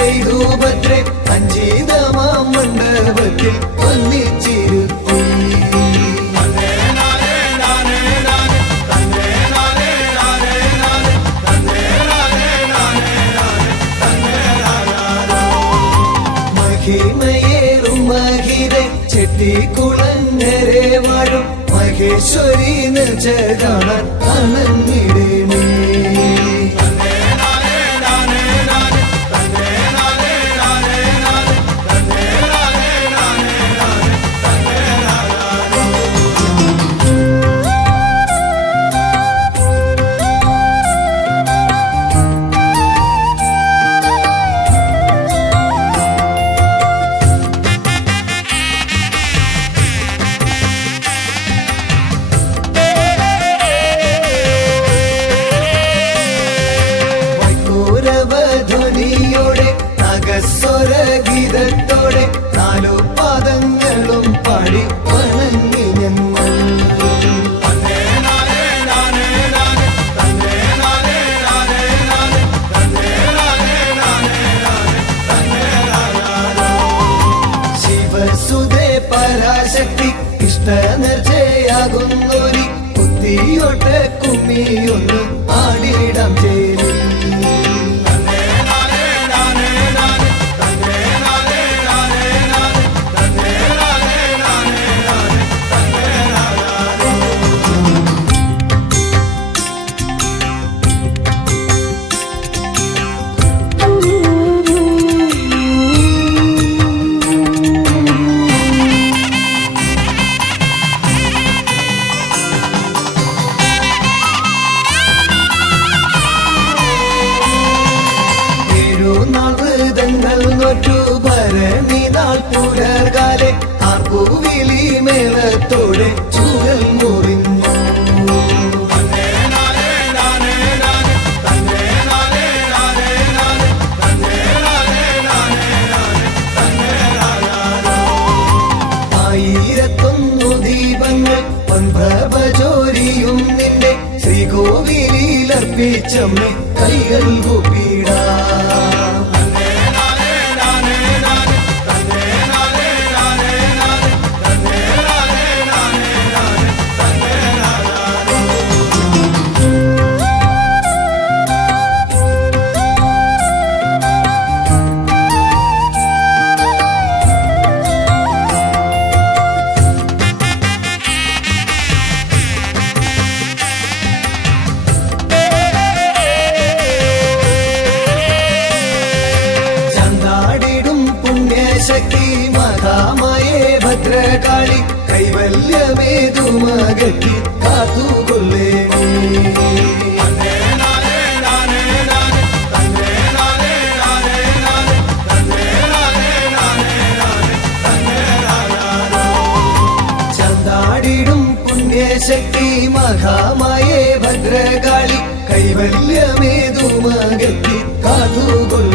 ചെയ്തു ഭദ്രേ അഞ്ജിതമാം മണ്ഡപത്തിൽ വന്നിച്ചിരുത്തി. മഹിമയേറും മഹിരെ ചെട്ടിക്കുളങ്ങരെ വാഴും മഹേശ്വരി നെഞ്ച കാണാൻ അണഞ്ഞിടണേ. ധ്വനിയോടെ നഗസ്വരഗീതത്തോടെ നാലു പാദങ്ങളും പാടി വണങ്ങി ഞങ്ങൾ. ശിവസുതേ പരാശക്തി ഇഷ്ടനർച്ചയാകുന്നോരി കുത്തിയോട്ട് കുമ്മിയൊന്ന് ആടിയിടാം ചേരി. ഭരണി നാൾ പുലർകാലെ ആർപ്പുവിളി മേളത്തോടെ ചൂരൽ മുറിഞ്ഞു. ആയിരത്തൊന്നു ദീപങ്ങൾ പൊൻപ്രഭ ചോരിയും നിന്റെ ശ്രീകോവിലർപ്പിച്ചമ്മേ കൈകൾ കൂപ്പിടാ. ശക്തി മഹാമയേ ഭദ്രകാളി കൈവല്യമേതുമകറ്റി കാത്തുകൊള്ളേണേ. ചന്താടിടും പുണ്യശക്തി മഹാമയേ ഭദ്രകാളി കൈവല്യമേതുമകറ്റി കാത്തുകൊള്ളേണേ.